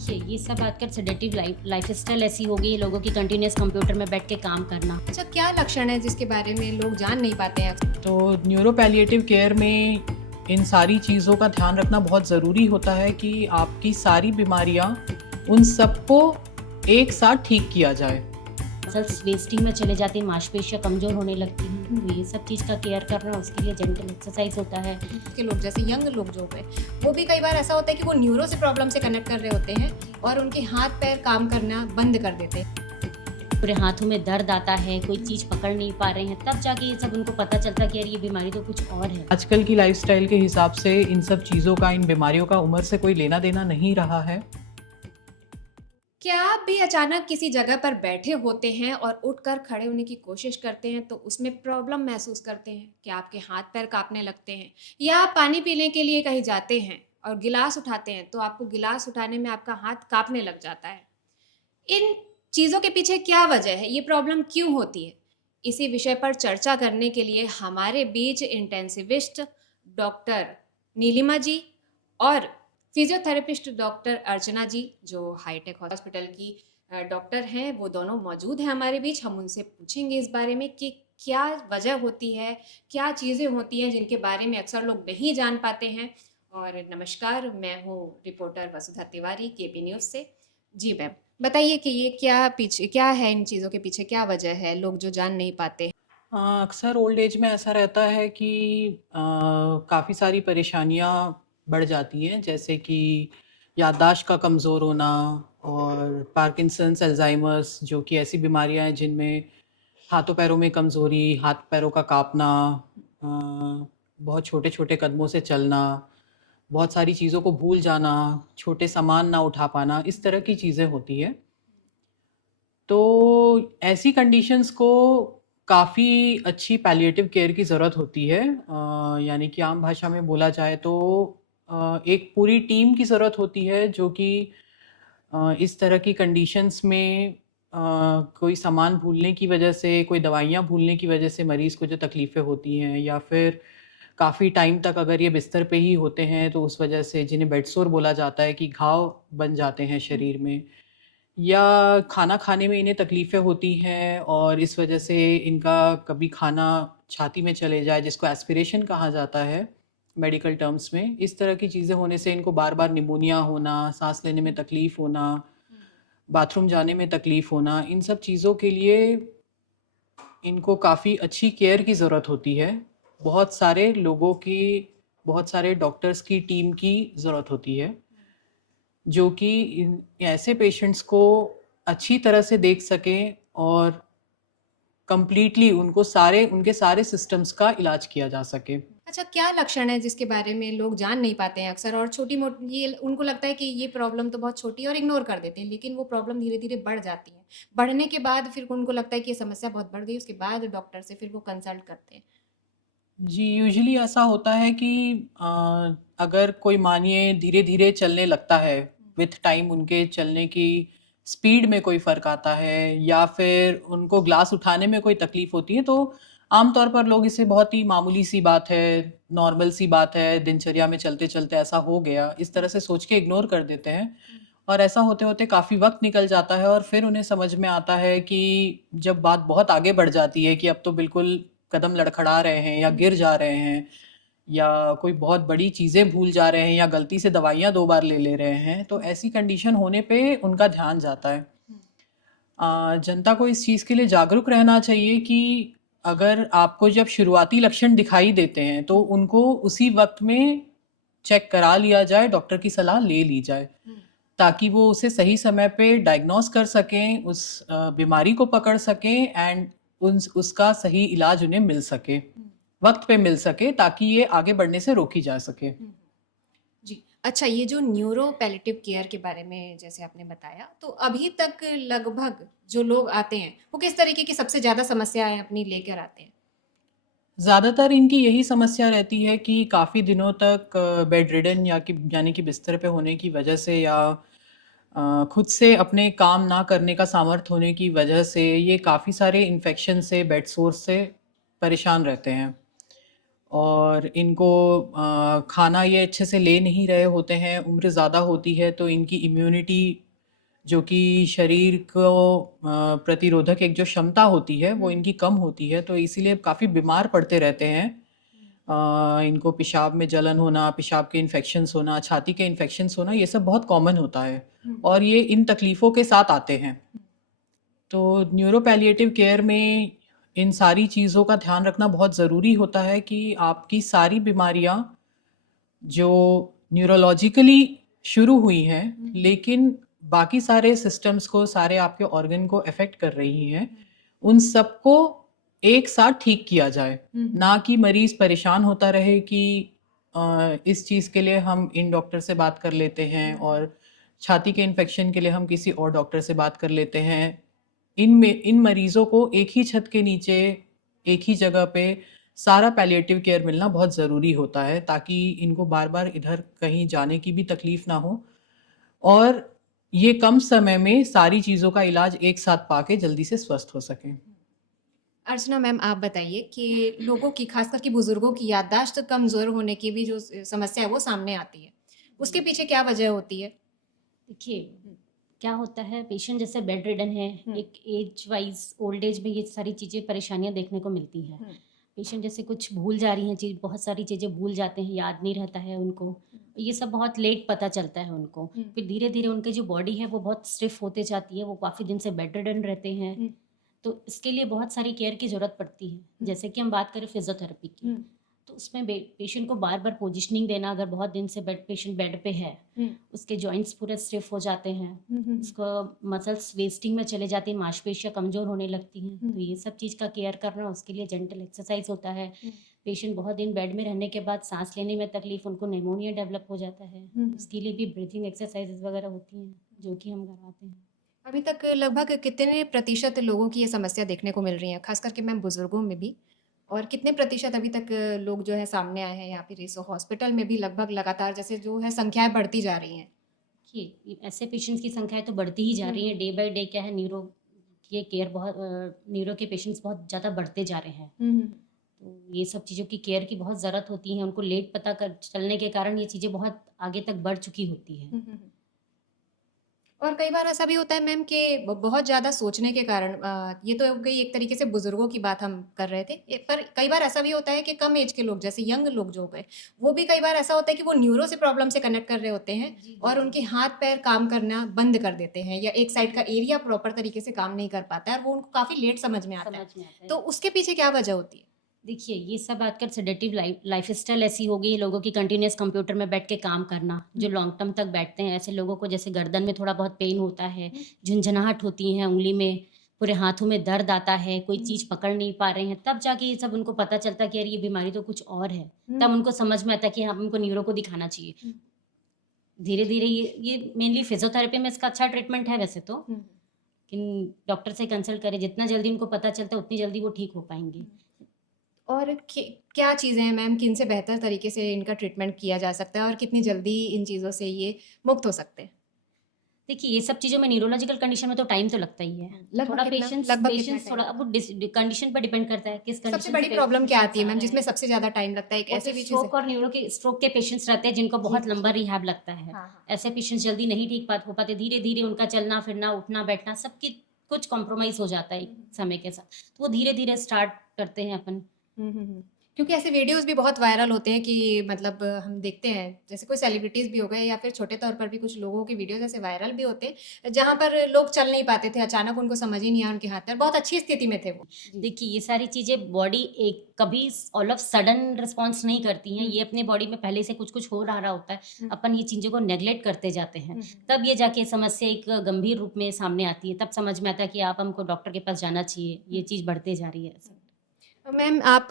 देखिए, ये सब आजकल सेडेटिव लाइफ़स्टाइल ऐसी हो गई है लोगों की कंटिन्यूअस कंप्यूटर में बैठ के काम करना। अच्छा, क्या लक्षण है जिसके बारे में लोग जान नहीं पाते हैं अक्सर? तो न्यूरो पैलिएटिव केयर में इन सारी चीज़ों का ध्यान रखना बहुत ज़रूरी होता है कि आपकी सारी बीमारियाँ उन सबको एक साथ ठीक किया जाए। मसल्स वेस्टिंग में चले जाते हैं, मांसपेशियाँ कमज़ोर होने लगती हैं। तो ये सब चीज़ का केयर करना, उसके लिए जेंटल एक्सरसाइज होता है। के लोग जैसे यंग लोग जो है वो भी कई बार ऐसा होता है कि वो न्यूरो से प्रॉब्लम से कनेक्ट कर रहे होते हैं और उनके हाथ पैर काम करना बंद कर देते हैं। पूरे हाथों में दर्द आता है, कोई चीज़ पकड़ नहीं पा रहे हैं, तब जाके ये सब उनको पता चलता है कि यार ये बीमारी तो कुछ और है। आजकल की लाइफ़स्टाइल के हिसाब से इन सब चीज़ों का, इन बीमारियों का उम्र से कोई लेना-देना नहीं रहा है। क्या आप भी अचानक किसी जगह पर बैठे होते हैं और उठकर खड़े होने की कोशिश करते हैं तो उसमें प्रॉब्लम महसूस करते हैं? क्या आपके हाथ पैर कांपने लगते हैं? या आप पानी पीने के लिए कहीं जाते हैं और गिलास उठाते हैं तो आपको गिलास उठाने में आपका हाथ कांपने लग जाता है? इन चीज़ों के पीछे क्या वजह है? ये प्रॉब्लम क्यों होती है? इसी विषय पर चर्चा करने के लिए हमारे बीच इंटेंसिविस्ट डॉक्टर नीलिमा जी और फिजियोथेरेपिस्ट डॉक्टर अर्चना जी, जो हाईटेक हॉस्पिटल की डॉक्टर हैं, वो दोनों मौजूद हैं हमारे बीच। हम उनसे पूछेंगे इस बारे में कि क्या वजह होती है, क्या चीज़ें होती हैं जिनके बारे में अक्सर लोग नहीं जान पाते हैं। और नमस्कार, मैं हूँ रिपोर्टर वसुधा तिवारी, केपी न्यूज़ से। जी मैम, बताइए कि ये क्या है, इन चीज़ों के पीछे क्या वजह है, लोग जो जान नहीं पाते? अक्सर ओल्ड एज में ऐसा रहता है कि काफ़ी सारी परेशानियाँ बढ़ जाती हैं, जैसे कि याददाश्त का कमज़ोर होना और पार्किंसंस, अल्ज़ाइमर्स, जो कि ऐसी बीमारियाँ हैं जिनमें हाथों पैरों में कमज़ोरी, हाथ पैरों का काँपना, बहुत छोटे-छोटे कदमों से चलना, बहुत सारी चीज़ों को भूल जाना, छोटे सामान ना उठा पाना, इस तरह की चीज़ें होती हैं। तो ऐसी कंडीशंस को काफ़ी अच्छी पैलिएटिव केयर की ज़रूरत होती है। यानी कि आम भाषा में बोला जाए तो एक पूरी टीम की ज़रूरत होती है जो कि इस तरह की कंडीशंस में कोई सामान भूलने की वजह से, कोई दवाइयाँ भूलने की वजह से मरीज़ को जो तकलीफ़ें होती हैं, या फिर काफ़ी टाइम तक अगर ये बिस्तर पे ही होते हैं तो उस वजह से, जिन्हें बेड सोर बोला जाता है, कि घाव बन जाते हैं शरीर में, या खाना खाने में इन्हें तकलीफ़ें होती हैं और इस वजह से इनका कभी खाना छाती में चले जाए, जिसको एस्पिरेशन कहा जाता है मेडिकल टर्म्स में। इस तरह की चीज़ें होने से इनको बार-बार निमोनिया होना, साँस लेने में तकलीफ़ होना, बाथरूम जाने में तकलीफ़ होना, इन सब चीज़ों के लिए इनको काफ़ी अच्छी केयर की ज़रूरत होती है। बहुत सारे लोगों की, बहुत सारे डॉक्टर्स की टीम की ज़रूरत होती है, जो कि इन ऐसे पेशेंट्स को अच्छी तरह से देख सकें और कंप्लीटली उनके सारे सिस्टम्स का इलाज किया जा सके। अच्छा, क्या लक्षण है जिसके बारे में लोग जान नहीं पाते हैं अक्सर, और छोटी-मोटी ये उनको लगता है कि ये प्रॉब्लम तो बहुत छोटी है और इग्नोर कर देते हैं, लेकिन वो प्रॉब्लम धीरे-धीरे बढ़ जाती है। बढ़ने के बाद फिर उनको लगता है कि ये समस्या बहुत बढ़ गई, उसके बाद डॉक्टर से फिर वो कंसल्ट करते हैं। जी, यूजुअली ऐसा होता है कि अगर कोई मानिए धीरे-धीरे चलने लगता है, विथ टाइम उनके चलने की स्पीड में कोई फ़र्क आता है, या फिर उनको ग्लास उठाने में कोई तकलीफ़ होती है, तो आम तौर पर लोग इसे बहुत ही मामूली सी बात है, नॉर्मल सी बात है, दिनचर्या में चलते-चलते ऐसा हो गया, इस तरह से सोच के इग्नोर कर देते हैं। और ऐसा होते-होते काफ़ी वक़्त निकल जाता है और फिर उन्हें समझ में आता है कि जब बात बहुत आगे बढ़ जाती है कि अब तो बिल्कुल कदम लड़खड़ा रहे हैं या गिर जा रहे हैं, या कोई बहुत बड़ी चीज़ें भूल जा रहे हैं, या गलती से दवाइयाँ 2 बार ले ले रहे हैं, तो ऐसी कंडीशन होने पे उनका ध्यान जाता है। जनता को इस चीज़ के लिए जागरूक रहना चाहिए कि अगर आपको जब शुरुआती लक्षण दिखाई देते हैं, तो उनको उसी वक़्त में चेक करा लिया जाए, डॉक्टर की सलाह ले ली जाए, ताकि वो उसे सही समय पे डायग्नोस कर सकें, उस बीमारी को पकड़ सकें, एंड उसका सही इलाज उन्हें मिल सके, वक़्त पे मिल सके, ताकि ये आगे बढ़ने से रोकी जा सके। जी। अच्छा, ये जो न्यूरो पैलिएटिव केयर के बारे में जैसे आपने बताया, तो अभी तक लगभग जो लोग आते हैं, वो किस तरीके की सबसे ज़्यादा समस्याएँ अपनी लेकर आते हैं? ज़्यादातर इनकी यही समस्या रहती है कि काफ़ी दिनों तक बेड रिडन, यानी कि बिस्तर पे होने की वजह से, या खुद से अपने काम ना करने का सामर्थ्य होने की वजह से, ये काफ़ी सारे इन्फेक्शन से, बेड सोर्स से परेशान रहते हैं। और इनको खाना ये अच्छे से ले नहीं रहे होते हैं, उम्र ज़्यादा होती है तो इनकी इम्यूनिटी जो कि शरीर को प्रतिरोधक एक जो क्षमता होती है वो इनकी कम होती है, तो इसीलिए काफ़ी बीमार पड़ते रहते हैं। इनको पेशाब में जलन होना, पेशाब के इन्फेक्शंस होना, छाती के इन्फेक्शंस होना, ये सब बहुत कॉमन होता है और ये इन तकलीफ़ों के साथ आते हैं। तो न्यूरो पैलिएटिव केयर में इन सारी चीज़ों का ध्यान रखना बहुत ज़रूरी होता है कि आपकी सारी बीमारियां जो न्यूरोलॉजिकली शुरू हुई हैं लेकिन बाकी सारे सिस्टम्स को, सारे आपके ऑर्गन को अफेक्ट कर रही हैं, उन सबको एक साथ ठीक किया जाए, ना कि मरीज परेशान होता रहे कि इस चीज़ के लिए हम इन डॉक्टर से बात कर लेते हैं और छाती के इन्फेक्शन के लिए हम किसी और डॉक्टर से बात कर लेते हैं। इन मरीजों को एक ही छत के नीचे, एक ही जगह पे सारा पैलिएटिव केयर मिलना बहुत ज़रूरी होता है ताकि इनको बार बार इधर कहीं जाने की भी तकलीफ ना हो और ये कम समय में सारी चीज़ों का इलाज एक साथ पाके जल्दी से स्वस्थ हो सकें। अर्चना मैम, आप बताइए कि लोगों की, खासकर कि बुजुर्गों की याददाश्त कमज़ोर होने की भी जो समस्या है वो सामने आती है, उसके पीछे क्या वजह होती है? देखिए क्या होता है, पेशेंट जैसे बेड रिडन है, एक एज वाइज ओल्ड एज में ये सारी चीज़ें परेशानियां देखने को मिलती हैं। पेशेंट जैसे कुछ भूल जा रही हैं चीज़, बहुत सारी चीज़ें भूल जाते हैं, याद नहीं रहता है उनको, ये सब बहुत लेट पता चलता है उनको। फिर धीरे धीरे उनकी जो बॉडी है वो बहुत स्टिफ होते जाती है, वो काफ़ी दिन से बेड रिडन रहते हैं। तो इसके लिए बहुत सारी केयर की ज़रूरत पड़ती है। जैसे कि हम बात करें फिजियोथेरेपी की, तो उसमें पेशेंट को बार बार पोजिशनिंग देना, अगर बहुत दिन से पेशेंट बेड पे है, उसके जॉइंट्स पूरे स्टिफ हो जाते हैं, उसको मसल्स वेस्टिंग में चले जाती हैं, मांसपेशियां कमज़ोर होने लगती हैं। तो ये सब चीज़ का केयर करना, उसके लिए जेंटल एक्सरसाइज होता है। पेशेंट बहुत दिन बेड में रहने के बाद सांस लेने में तकलीफ, उनको निमोनिया डेवलप हो जाता है, उसके लिए भी ब्रीथिंग एक्सरसाइजेज वगैरह होती हैं जो कि हम करवाते हैं। अभी तक लगभग कितने प्रतिशत लोगों की ये समस्या देखने को मिल रही है, खास करके मैम बुजुर्गों में भी, और कितने प्रतिशत अभी तक लोग जो है सामने आए हैं, या फिर इस हॉस्पिटल में भी लगभग लगातार जैसे जो है संख्याएं बढ़ती जा रही हैं? ये ऐसे पेशेंट्स की संख्या तो बढ़ती ही जा रही है, डे बाय डे क्या है, न्यूरो के केयर बहुत न्यूरो के पेशेंट्स बहुत ज़्यादा बढ़ते जा रहे हैं। तो ये सब चीज़ों की केयर की बहुत ज़रूरत होती है, उनको लेट पता कर चलने के कारण ये चीज़ें बहुत आगे तक बढ़ चुकी होती है। और कई बार ऐसा भी होता है मैम कि बहुत ज़्यादा सोचने के कारण, ये तो हो गई एक तरीके से बुजुर्गों की बात हम कर रहे थे, पर कई बार ऐसा भी होता है कि कम एज के लोग, जैसे यंग लोग जो हो गए, वो भी कई बार ऐसा होता है कि वो न्यूरो से प्रॉब्लम से कनेक्ट कर रहे होते हैं और उनके हाथ पैर काम करना बंद कर देते हैं, या एक साइड का एरिया प्रॉपर तरीके से काम नहीं कर पाता है, और वो उनको काफ़ी लेट समझ में आता है। तो उसके पीछे क्या वजह होती है? देखिए ये सब आजकल सेडेटिव लाइफस्टाइल ऐसी हो गई है, लोगों की कंटिन्यूस कंप्यूटर में बैठ के काम करना, जो लॉन्ग टर्म तक बैठते हैं, ऐसे लोगों को जैसे गर्दन में थोड़ा बहुत पेन होता है, झुंझुनाहट होती है उंगली में, पूरे हाथों में दर्द आता है, कोई चीज़ पकड़ नहीं पा रहे हैं, तब जाके ये सब उनको पता चलता है कि यार ये बीमारी तो कुछ और है। तब उनको समझ में आता है कि हम उनको न्यूरो को दिखाना चाहिए। धीरे धीरे ये मेनली फिजियोथेरेपी में इसका अच्छा ट्रीटमेंट है वैसे तो, लेकिन डॉक्टर से कंसल्ट करें, जितना जल्दी उनको पता चलता है उतनी जल्दी वो ठीक हो पाएंगे। और क्या चीज़ें हैं मैम, किन से बेहतर तरीके से इनका ट्रीटमेंट किया जा सकता है, और कितनी जल्दी इन चीज़ों से ये मुक्त हो सकते हैं? देखिए ये सब चीज़ों में न्यूरोलॉजिकल कंडीशन में तो टाइम तो लगता ही है, थोड़ा पेशेंस थोड़ा अब कंडीशन पर डिपेंड करता है किस सबसे बड़ी प्रॉब्लम क्या आती है मैम, जिसमें सबसे ज़्यादा टाइम लगता है? एक ऐसे भी स्ट्रोक और स्ट्रोक के पेशेंट्स रहते हैं जिनको बहुत लंबा रिहैब लगता है। ऐसे पेशेंट्स जल्दी नहीं ठीक हो पाते, धीरे धीरे उनका चलना फिरना, उठना बैठना सबकी कुछ कॉम्प्रोमाइज़ हो जाता है समय के साथ, तो वो धीरे धीरे स्टार्ट करते हैं अपन। क्योंकि ऐसे वीडियोस भी बहुत वायरल होते हैं कि मतलब हम देखते हैं, जैसे कोई सेलिब्रिटीज़ भी हो गए, या फिर छोटे तौर पर भी कुछ लोगों के वीडियोस ऐसे वायरल भी होते हैं जहाँ पर लोग चल नहीं पाते थे, अचानक उनको समझ ही नहीं आया, उनके हाथ पैर बहुत अच्छी स्थिति में थे वो। देखिए ये सारी चीज़ें बॉडी एक कभी ऑल ऑफ सडन रिस्पॉन्स नहीं करती हैं, ये अपने बॉडी में पहले से कुछ कुछ हो रहा होता है, अपन ये चीज़ों को नेग्लेक्ट करते जाते हैं, तब ये जाके समस्या एक गंभीर रूप में सामने आती है, तब समझ में आता है कि आप हमको डॉक्टर के पास जाना चाहिए, ये चीज़ बढ़ते जा रही है। मैम आप,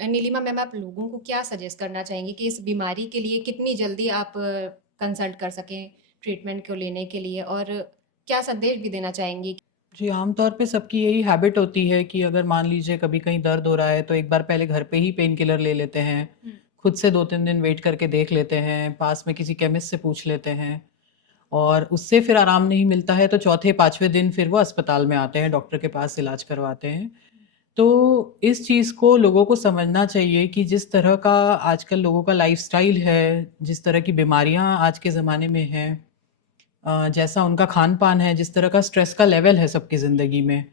नीलिमा मैम, आप लोगों को क्या सजेस्ट करना चाहेंगी कि इस बीमारी के लिए कितनी जल्दी आप कंसल्ट कर सकें ट्रीटमेंट को लेने के लिए, और क्या संदेश भी देना चाहेंगी? जी, आमतौर पे सबकी यही हैबिट होती है कि अगर मान लीजिए कभी कहीं दर्द हो रहा है तो एक बार पहले घर पे ही पेन किलर ले लेते हैं, खुद से 2-3 दिन वेट करके देख लेते हैं, पास में किसी केमिस्ट से पूछ लेते हैं, और उससे फिर आराम नहीं मिलता है तो चौथे 5वें दिन फिर वो अस्पताल में आते हैं, डॉक्टर के पास इलाज करवाते हैं। तो इस चीज़ को लोगों को समझना चाहिए कि जिस तरह का आजकल लोगों का लाइफ़स्टाइल है, जिस तरह की बीमारियाँ आज के ज़माने में हैं, जैसा उनका खान-पान है, जिस तरह का स्ट्रेस का लेवल है सबकी ज़िंदगी में,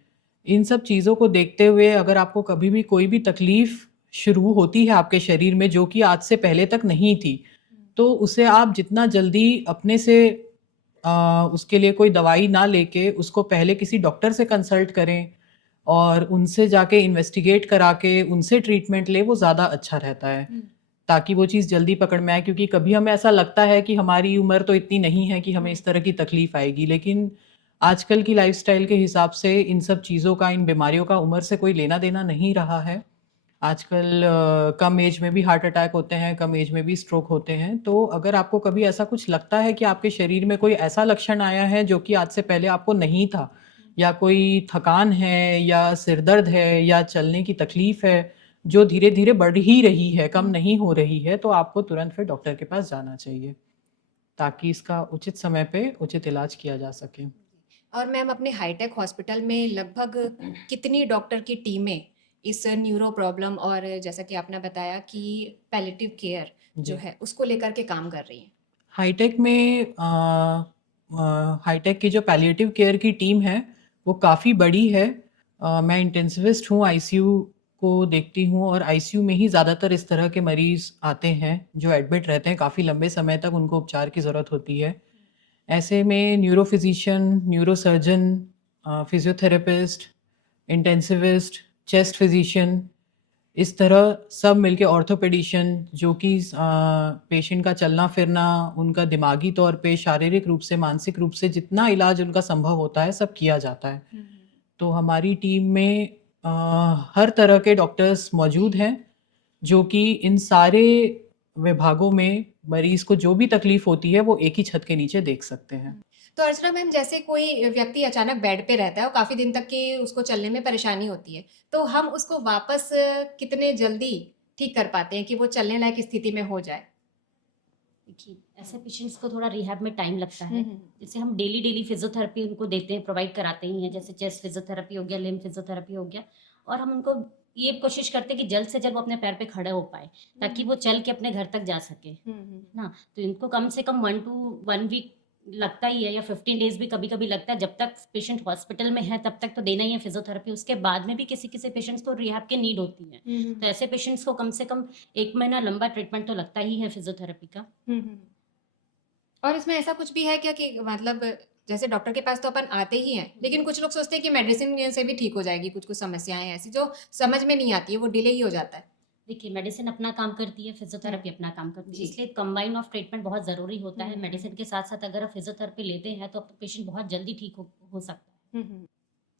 इन सब चीज़ों को देखते हुए अगर आपको कभी भी कोई भी तकलीफ़ शुरू होती है आपके शरीर में जो कि आज से पहले तक नहीं थी, तो उसे आप जितना जल्दी अपने से उसके लिए कोई दवाई ना लेके उसको पहले किसी डॉक्टर से कंसल्ट करें और उनसे जाके इन्वेस्टिगेट करा के उनसे ट्रीटमेंट लें, वो ज़्यादा अच्छा रहता है। ताकि वो चीज़ जल्दी पकड़ में आए, क्योंकि कभी हमें ऐसा लगता है कि हमारी उम्र तो इतनी नहीं है कि हमें इस तरह की तकलीफ आएगी, लेकिन आजकल की लाइफ़स्टाइल के हिसाब से इन सब चीज़ों का, इन बीमारियों का उम्र से कोई लेना-देना नहीं रहा है। आजकल कम एज में भी हार्ट अटैक होते हैं, कम एज में भी स्ट्रोक होते हैं। तो अगर आपको कभी ऐसा कुछ लगता है कि आपके शरीर में कोई ऐसा लक्षण आया है जो कि आज से पहले आपको नहीं था, या कोई थकान है या सिर दर्द है या चलने की तकलीफ है, जो धीरे-धीरे बढ़ ही रही है, कम नहीं हो रही है, तो आपको तुरंत फिर डॉक्टर के पास जाना चाहिए, ताकि इसका उचित समय पे उचित इलाज किया जा सके। और मैम अपने हाईटेक हॉस्पिटल में लगभग कितनी डॉक्टर की टीमें इस न्यूरो प्रॉब्लम और जैसा कि आपने बताया कि पैलेटिव केयर जो जी। है उसको लेकर के काम कर रही हैं? हाईटेक में हाईटेक की जो पैलिएटिव केयर की टीम है, वो काफ़ी बड़ी है। मैं इंटेंसिविस्ट हूँ, आईसीयू को देखती हूँ और आईसीयू में ही ज़्यादातर इस तरह के मरीज़ आते हैं, जो एडमिट रहते हैं, काफ़ी लंबे समय तक उनको उपचार की ज़रूरत होती है। ऐसे में neuro physician, neuro surgeon, physiotherapist, intensivist, chest physician, इस तरह सब मिलके ऑर्थोपेडिशियन, जो कि पेशेंट का चलना-फिरना, उनका दिमागी तौर पे, शारीरिक रूप से, मानसिक रूप से जितना इलाज उनका संभव होता है, सब किया जाता है। तो हमारी टीम में अ, हर तरह के डॉक्टर्स मौजूद हैं, जो कि इन सारे विभागों में मरीज़ को जो भी तकलीफ़ होती है, वो एक ही छत के नीचे देख सकते हैं। तो अर्चना मैम, जैसे कोई व्यक्ति अचानक बेड पे रहता है और काफ़ी दिन तक की उसको चलने में परेशानी होती है, तो हम उसको वापस कितने जल्दी ठीक कर पाते हैं कि वो चलने लायक स्थिति में हो जाए? देखिए, ऐसे पेशेंट्स को थोड़ा रिहैब में टाइम लगता है। जैसे हम डेली फिजियोथेरेपी उनको देते हैं, प्रोवाइड कराते ही हैं, जैसे चेस्ट फिजियोथेरेपी हो गया, लिम्ब फिजियोथेरेपी हो गया, और हम उनको ये कोशिश करते हैं कि जल्द से जल्द वो अपने पैर पे खड़े हो पाए, ताकि वो चल के अपने घर तक जा सके ना। तो इनको कम से कम 1 वीक लगता ही है, या 15 डेज भी कभी कभी लगता है। जब तक पेशेंट हॉस्पिटल में है तब तक तो देना ही है फिजियोथेरेपी। उसके बाद में भी किसी किसी पेशेंट्स को रिहैब की नीड होती है, तो ऐसे पेशेंट्स को कम से कम 1 महीना लंबा ट्रीटमेंट तो लगता ही है फिजियोथेरेपी का। और इसमें ऐसा कुछ भी है क्या कि मतलब जैसे डॉक्टर के पास तो अपन आते ही हैं, लेकिन कुछ लोग सोचते हैं कि मेडिसिन से भी ठीक हो जाएगी, कुछ कुछ समस्याएं ऐसी जो समझ में नहीं आती है, वो डिले ही हो जाता है। देखिए, मेडिसिन अपना काम करती है, फिजियोथेरेपी अपना काम करती है, जी। इसलिए कंबाइन ऑफ ट्रीटमेंट बहुत ज़रूरी होता है। हम्म। मेडिसिन के साथ साथ अगर आप फिजियोथेरेपी लेते हैं तो पेशेंट बहुत जल्दी ठीक हो सकता है।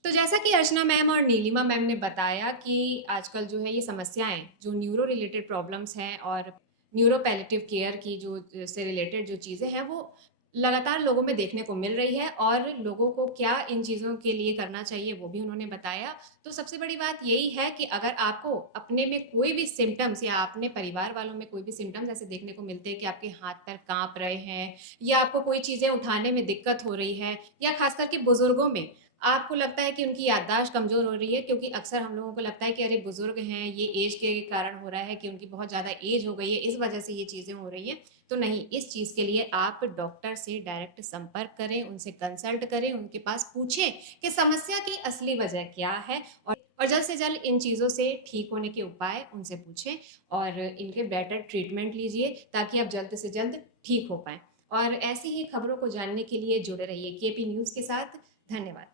तो जैसा कि अर्चना मैम और नीलिमा मैम ने बताया कि आजकल जो है ये समस्याएं जो न्यूरो रिलेटेड प्रॉब्लम्स हैं और न्यूरो पैलेटिव केयर की जो से रिलेटेड जो चीज़ें हैं वो लगातार लोगों में देखने को मिल रही है, और लोगों को क्या इन चीज़ों के लिए करना चाहिए वो भी उन्होंने बताया। तो सबसे बड़ी बात यही है कि अगर आपको अपने में कोई भी सिम्टम्स या अपने परिवार वालों में कोई भी सिम्टम्स ऐसे देखने को मिलते हैं कि आपके हाथ पैर कांप रहे हैं, या आपको कोई चीज़ें उठाने में दिक्कत हो रही है, या खास करके बुजुर्गों में आपको लगता है कि उनकी याददाश्त कमज़ोर हो रही है, क्योंकि अक्सर हम लोगों को लगता है कि अरे बुज़ुर्ग हैं, ये एज के कारण हो रहा है कि उनकी बहुत ज़्यादा एज हो गई है, इस वजह से ये चीज़ें हो रही हैं। तो नहीं, इस चीज़ के लिए आप डॉक्टर से डायरेक्ट संपर्क करें, उनसे कंसल्ट करें, उनके पास पूछें कि समस्या की असली वजह क्या है, और जल्द से जल्द इन चीज़ों से ठीक होने के उपाय उनसे पूछें और इनके बेटर ट्रीटमेंट लीजिए, ताकि आप जल्द से जल्द ठीक हो पाएँ। और ऐसी ही खबरों को जानने के लिए जुड़े रहिए केपी न्यूज़ के साथ। धन्यवाद।